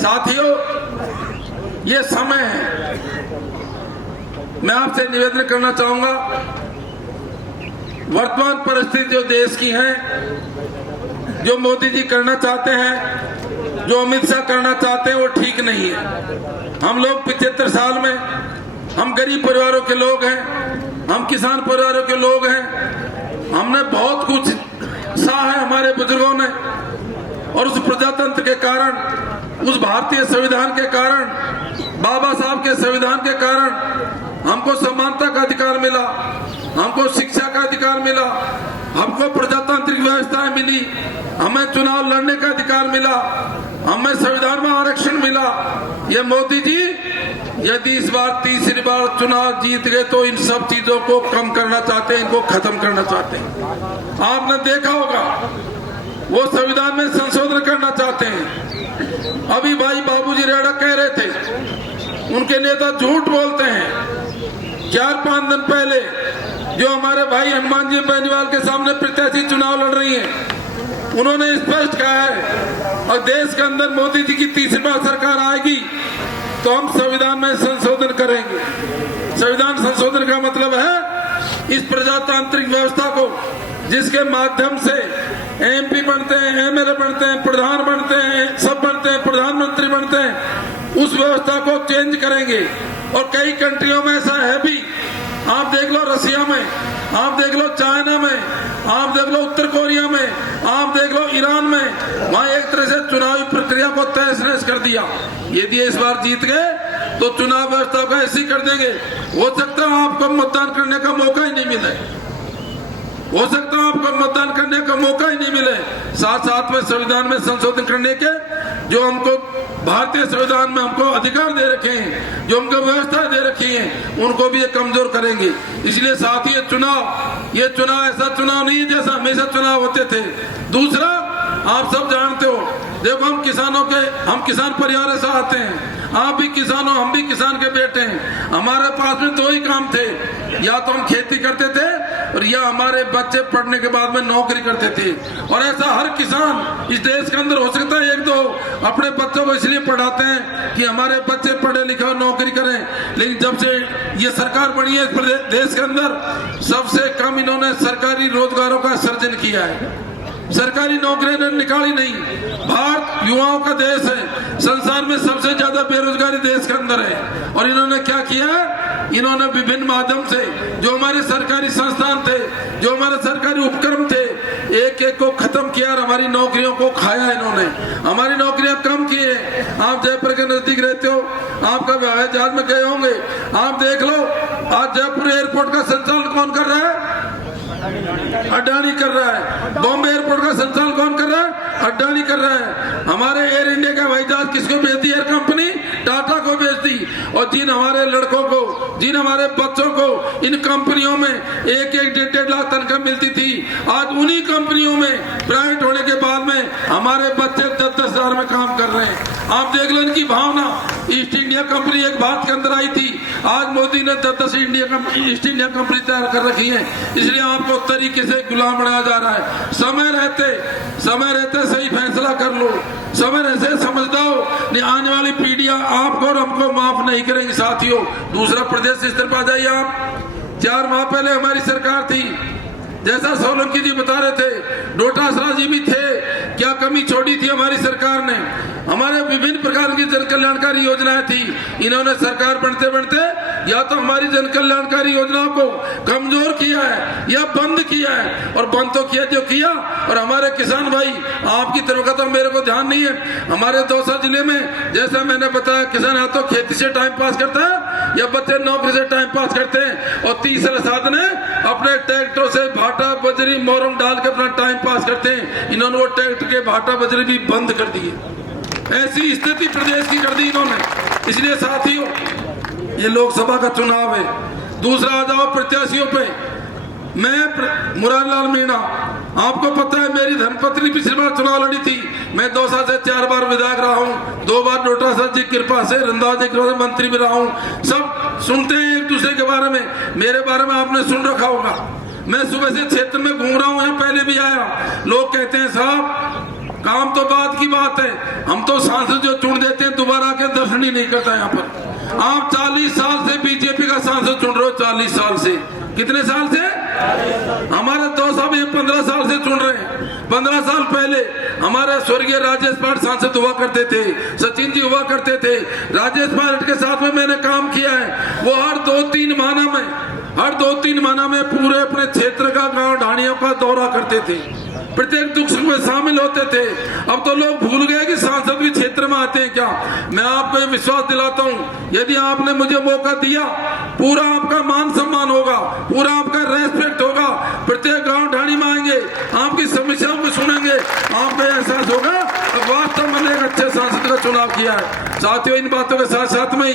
साथियों, ये समय है, मैं आपसे निवेदन करना चाहूंगा, वर्तमान परिस्थिति जो देश की है, जो मोदी जी करना चाहते हैं, जो अमित शाह करना चाहते हैं, वो ठीक नहीं है। हम लोग 75 साल में, हम गरीब परिवारों के लोग हैं, हम किसान परिवारों के लोग हैं, हमने बहुत कुछ सहा है हमारे बुजुर्गों ने, और उस प्रजातंत्र के कारण, उस भारतीय संविधान के कारण, बाबा साहब के संविधान के कारण हमको समानता का अधिकार मिला, हमको शिक्षा का अधिकार मिला, हमको प्रजातांत्रिक व्यवस्थाएं मिली, हमें चुनाव लड़ने का अधिकार मिला, हमें संविधान में आरक्षण मिला। ये मोदी जी यदि इस बार तीसरी बार चुनाव जीत गए तो इन सब चीजों को कम करना चाहते हैं, इनको खत्म करना चाहते हैं। आपने देखा होगा वो संविधान में संशोधन करना चाहते हैं। अभी भाई बाबूजी रेड्डी कह रहे थे, उनके नेता झूठ बोलते हैं। 4-5 दिन पहले जो हमारे भाई हनुमान जी बेनीवाल के सामने प्रत्याशी चुनाव लड़ रही हैं, उन्होंने स्पष्ट कहा है, और देश के अंदर मोदी जी की तीसरी बार सरकार आएगी तो हम संविधान में संशोधन करेंगे। संविधान संशोधन का मतलब है इस प्रजातांत्रिक व्यवस्था को, जिसके माध्यम से एमपी बनते हैं, एमएलए बनते हैं, प्रधान बनते हैं, सब बनते हैं, प्रधानमंत्री बनते हैं, उस व्यवस्था को चेंज करेंगे। और कई कंट्रियों में ऐसा है भी, आप देख लो रसिया में, आप देख लो चाइना में, आप देख लो उत्तर कोरिया में, आप देख लो ईरान में, वहां एक तरह से चुनावी प्रक्रिया को तहस नहस कर दिया। यदि इस बार जीत गए तो चुनाव व्यवस्था को ऐसी कर देंगे, हो सकता है आपको मतदान करने का मौका ही नहीं मिले, हो सकता है आपको मतदान करने का मौका ही नहीं मिले। साथ साथ में संविधान में संशोधन करने के जो हमको भारतीय संविधान में हमको अधिकार दे रखे हैं, जो हमको व्यवस्था दे रखी है, उनको भी ये कमजोर करेंगे। इसलिए साथ ही ये चुनाव ऐसा चुनाव नहीं है जैसा हमेशा चुनाव होते थे। दूसरा, आप सब जानते हो, देखो हम किसान परिवार से आते हैं, आप भी किसान हो, हम भी किसान के बेटे हैं। हमारे पास में 2 ही काम थे, या तो हम खेती करते थे और या हमारे बच्चे पढ़ने के बाद में नौकरी करते थे। और ऐसा हर किसान इस देश के अंदर हो सकता है 1-2 अपने बच्चों को इसलिए पढ़ाते हैं कि हमारे बच्चे पढ़े लिखे और नौकरी करें। लेकिन जब से ये सरकार बनी है इस देश के अंदर, सबसे कम इन्होंने सरकारी रोजगारों का सृजन किया है, सरकारी नौकरियां निकाली नहीं। भारत युवाओं का देश है, संसार में सबसे ज्यादा बेरोजगारी देश के अंदर है। और इन्होंने क्या किया, इन्होंने विभिन्न माध्यम से जो हमारे सरकारी संस्थान थे, जो हमारे सरकारी उपक्रम थे, एक एक को खत्म किया और हमारी नौकरियों को खाया। इन्होंने हमारी नौकरियां कम की है। आप जयपुर के नजदीक रहते हो, आपका हवाई जहाज में गए होंगे, आप देख लो आज जयपुर एयरपोर्ट का संचालन कौन कर रहा है, अडानी कर रहा है। बॉम्बे एयरपोर्ट का संचालन कौन कर रहा है, अडानी कर रहा है। हमारे एयर इंडिया का हवाई जहाज किसको बेच दी, एयर कंपनी टाटा को बेच दी। और जिन हमारे लड़कों को, जिन हमारे बच्चों को इन कंपनियों में 1-1, 1.5 लाख तनख्वाह मिलती थी, आज उन्हीं कंपनियों में प्राइवेट होने के बाद में हमारे बच्चे 10-10 हजार में काम कर रहे हैं। आप देख लो इनकी भावना। ईस्ट इंडिया कंपनी एक बात के अंदर आई थी, आज मोदी ने 10-10 ईस्ट इंडिया कंपनी तैयार कर रखी है। इसलिए आपको तरीके से गुलाम बनाया जा रहा है। समय रहते सही फैसला कर लो, समय रहते समझदाओ, नहीं आने वाली पीढ़ियां आपको और हमको माफ नहीं करेंगी। साथियों, दूसरा प्रदेश स्तर पर आ जाइए आप। 4 माह पहले हमारी सरकार थी, जैसा सोलंकी जी बता रहे थे, डोटासरा जी भी थे, क्या कमी छोड़ी थी हमारी सरकार ने। हमारे विभिन्न प्रकार की जन कल्याणकारी योजनाएं थी। इन्होंने सरकार बनते बनते या तो हमारी जन कल्याणकारी योजनाओं को कमजोर किया है या बंद किया है। और बंद तो किया जो किया। और हमारे किसान भाई, आपकी तरफ का तो मेरे को ध्यान नहीं है, हमारे दौसा जिले में जैसा मैंने बताया, किसान या तो खेती से टाइम पास करता है या बच्चे नौकरी से टाइम पास करते हैं। और तीसरा साधन है अपने ट्रैक्टरों से भाटा बजरी मोरम डाल के अपना टाइम पास करते हैं। इन्होंने वो ट्रैक्टर के भाटा बजरी भी बंद कर दिए। ऐसी स्थिति प्रदेश की कर दी इन्होंने। इसलिए साथियों, ये लोकसभा का चुनाव है। दूसरा आ जाओ प्रत्याशियों पे। मैं मुरारलाल मीणा, आपको पता है मेरी धर्मपत्नी पिछली बार चुनाव लड़ी थी। मैं दौसा से 4 बार विधायक रहा हूँ, 2 बार डोटासरा जी की कृपा से रंधावा जी की मंत्री भी रहा हूँ। सब सुनते हैं एक दूसरे के बारे में, मेरे बारे में आपने सुन रखा होगा। मैं सुबह से क्षेत्र में घूम रहा हूँ, यहाँ पहले भी आया। लोग कहते हैं साहब काम तो बात की बात है, हम तो सांसद जो चुन देते हैं राजनीति नहीं करता यहाँ पर। आप 40 साल से बीजेपी का सांसद चुन रहे हो, 40 साल से। कितने साल से? हमारे 2 साल ये 15 साल से चुन रहे हैं। 15 साल पहले हमारे स्वर्गीय राजेश पाठ सांसद हुआ करते थे, सचिन जी हुआ करते थे। राजेश पाठ के साथ में मैंने काम किया है। वो हर 2-3 माह में पूरे अपने क्षेत्र का, गांव ढाणियों का दौरा करते थे, प्रत्येक दुख सुख में शामिल होते थे। अब तो लोग भूल गए कि सांसद भी क्षेत्र में आते हैं क्या। मैं आपको ये विश्वास दिलाता हूँ, यदि आपने मुझे मौका दिया, पूरा आपका मान सम्मान होगा, पूरा आपका रेस्पेक्ट होगा। प्रत्येक गांव ढाणी में आएंगे, आपकी समस्याओं को सुनेंगे, आपको एहसास होगा वास्तव में एक अच्छे सांसद का चुनाव किया है। साथियों, इन बातों के साथ साथ में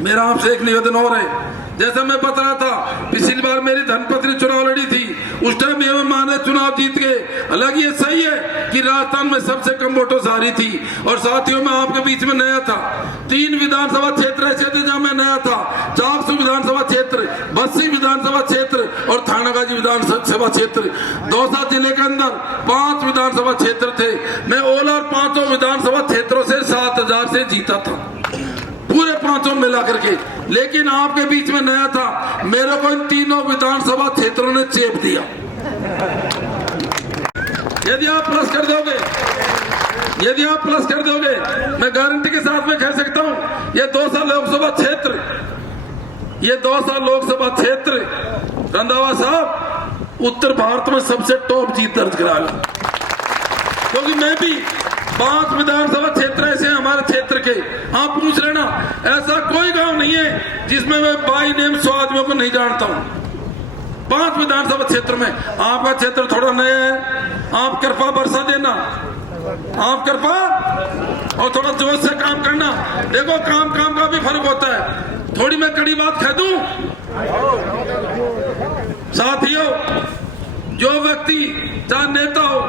मेरा आपसे एक निवेदन और है। जैसा मैं बता रहा था, पिछली बार मेरी धर्मपत्नी चुनाव लड़ी थी, उस टाइम ये मां ने चुनाव जीत गए। हालांकि ये सही है कि राजस्थान में सबसे कम वोटों से हारी थी। और साथियों, मैं आपके बीच में नया था। 3 विधानसभा क्षेत्र ऐसे थे जहां मैं नया था। 400 विधानसभा क्षेत्र, 82 विधानसभा क्षेत्र और थानागाजी विधानसभा क्षेत्र। दौसा जिले के अंदर 5 विधानसभा क्षेत्र थे। मैं ओला और 5 विधानसभा क्षेत्रों से 7000 से जीता था, पूरे 5 मिला करके। लेकिन आपके बीच में नया था, मेरे को इन 3 विधानसभा क्षेत्रों ने चेप दिया। यदि आप प्लस कर दोगे, मैं गारंटी के साथ में कह सकता हूं, ये 200 लोकसभा क्षेत्र रंधावा साहब उत्तर भारत में सबसे टॉप जीत दर्ज कराएगा। क्योंकि मैं भी 5 विधानसभा क्षेत्र ऐसे हमारे क्षेत्र के, आप पूछ लेना, ऐसा कोई गांव नहीं है जिसमें मैं बाई नेम 100 आदमियों को नहीं जानता हूं। 5 विधानसभा क्षेत्र में। आपका क्षेत्र थोड़ा नया है, आप कृपा बरसा देना, आप कृपा और थोड़ा जोश से काम करना। देखो, काम का भी फर्क होता है। थोड़ी मैं कड़ी बात कह दूं, साथियों, जो व्यक्ति चाहे नेता हो,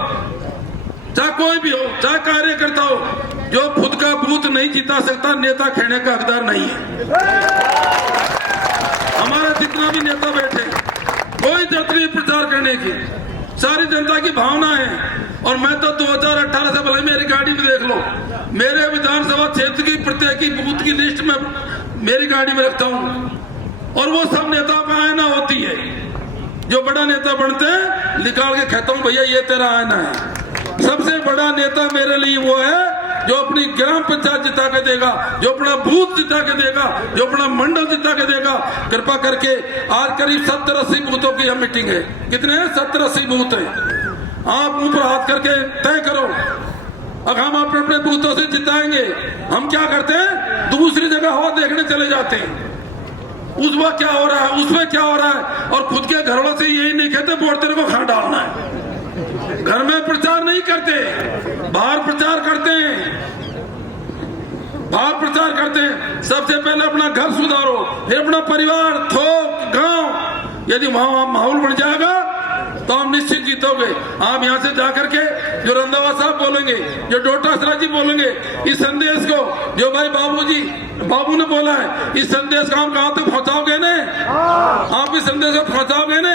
चाहे कोई भी हो, चाहे कार्यकर्ता हो, जो खुद का बूथ नहीं जिता सकता, नेता कहने का हकदार नहीं है। हमारा जितना भी नेता बैठे, कोई जरूरत नहीं प्रचार करने की, सारी जनता की भावना है। और मैं तो 2018 से भले मेरी गाड़ी में देख लो, मेरे विधानसभा क्षेत्र की प्रत्येक बूथ की लिस्ट में मेरी गाड़ी में रखता हूं। और वो सब नेताओं का आईना होती है। जो बड़ा नेता बनते हैं, निकाल के कहता हूं, भैया ये तेरा आईना है। सबसे बड़ा नेता मेरे लिए वो है जो अपनी ग्राम पंचायत जिता के देगा, जो अपना बूथ जिता के देगा, जो अपना मंडल जिता के देगा। कृपा करके आज करीब 70-80 बूथों की हम मीटिंग है। कितने हैं? 70-80 बूथ है। आप ऊपर हाथ करके तय करो, अब हम अपने बूथों से जिताएंगे। हम क्या करते हैं, दूसरी जगह हवा देखने चले जाते हैं, उसमें क्या हो रहा है, उसमें क्या हो रहा है, और खुद के घरों से यही नहीं कहते वोट तेरे को कहां डालना है। घर में प्रचार नहीं करते, बाहर प्रचार करते हैं। सबसे पहले अपना घर सुधारो, फिर अपना परिवार, थोक, गांव। यदि वहां माहौल बन जाएगा तो हम निश्चित जीतोगे। आप यहां से जाकर के जो रंधावा साहब बोलेंगे, जो डोटासरा जी बोलेंगे, इस संदेश को जो भाई बाबू ने बोला है, इस संदेश को हम कहां तक पहुंचाओगे ने? आप इस संदेश को पहुंचाओगे ने?